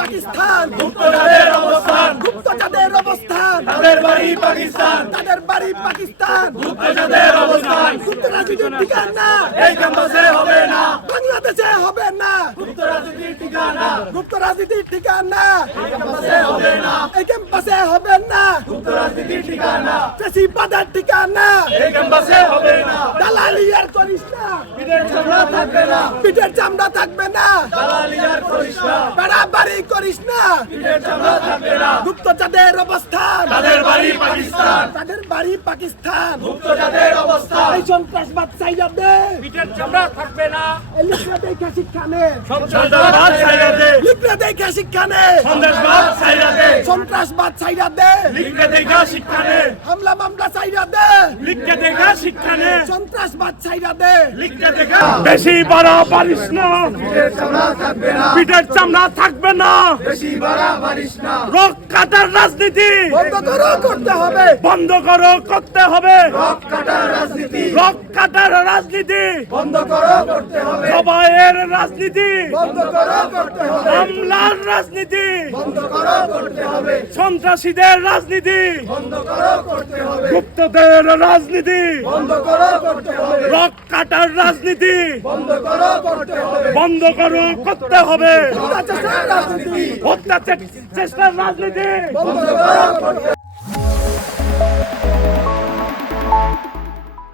পাকিস্তান, গুপ্তচরের অবস্থান, গুপ্তচরের অবস্থান, তাদের বাড়ি পাকিস্তান, তাদের বাড়ি পাকিস্তান, গুপ্তচরের অবস্থান, গুপ্ত রাজনীতির ঠিকানা এই ক্যাম্পাসে হবে না, বাংলাদেশে হবে না, গুপ্ত রাজনীতির ঠিকানা, গুপ্ত রাজনীতির ঠিকানা এই ক্যাম্পাসে হবে না, এই ক্যাম্পাসে হবে না, গুপ্ত রাজনীতির ঠিকানা, ফ্যাসিবাদের ঠিকানা এই ক্যাম্পাসে হবে না, দালালি আর করিস না, পিঠের চামড়া থাকবে না, পিঠের চামড়া থাকবে না, দালালি আর করিস না, বাড়াবাড়ি করিস না, পিঠের চামড়া থাকবে না, গুপ্তচরের অবস্থান, তাদের বাড়ি পাকিস্তান, তাদের বাড়ি পাকিস্তান, গুপ্তচরের অবস্থান, এই সন্ত্রাসবাদ চাইরা দে, পিঠের চামড়া থাকবে না, এই লিখলে দেখে শিক্ষা নে, সন্ত্রাসবাদ ছাইরা দে, লিখলে দেখে শিক্ষা নে, সন্ত্রাসবাদ ছাইরা দে, সন্ত্রাসবাদ চাইরা দে, লিখতে দেখা শিক্ষা নে, হামলা মামলা চাইরা দে, লিখতে দেখা শিক্ষা নে, সন্ত্রাসবাদ চাইরা দে, লিখতে দেখা বেশি বাড়া পারিস না, পিঠের চামড়া থাকবে না, পিঠের চামড়া থাকবে না, বেশি বাড়া পারিস না, রক কাটার রাজনীতি বন্ধ করো, করতে হবে, বন্ধ করো, করতে হবে, রক কাটার রাজনীতি রক কাটার রাজনীতি, বন্ধ করো, করতে হবে, সবাইয়ের রাজনীতি, বন্ধ করো, করতে হবে, হামলার রাজনীতি, বন্ধ করো, করতে হবে, সন্ত্রাসীদের রাজনীতি, বন্ধ করো, করতে হবে, গুপ্তদের রাজনীতি, বন্ধ করো, করতে হবে, রক কাটার রাজনীতি, বন্ধ করো, করতে হবে, বন্ধ করো, করতে হবে, অত্যাচার রাজনীতি অত্যাচার চেষ্টার রাজনীতি বন্ধ করো, করতে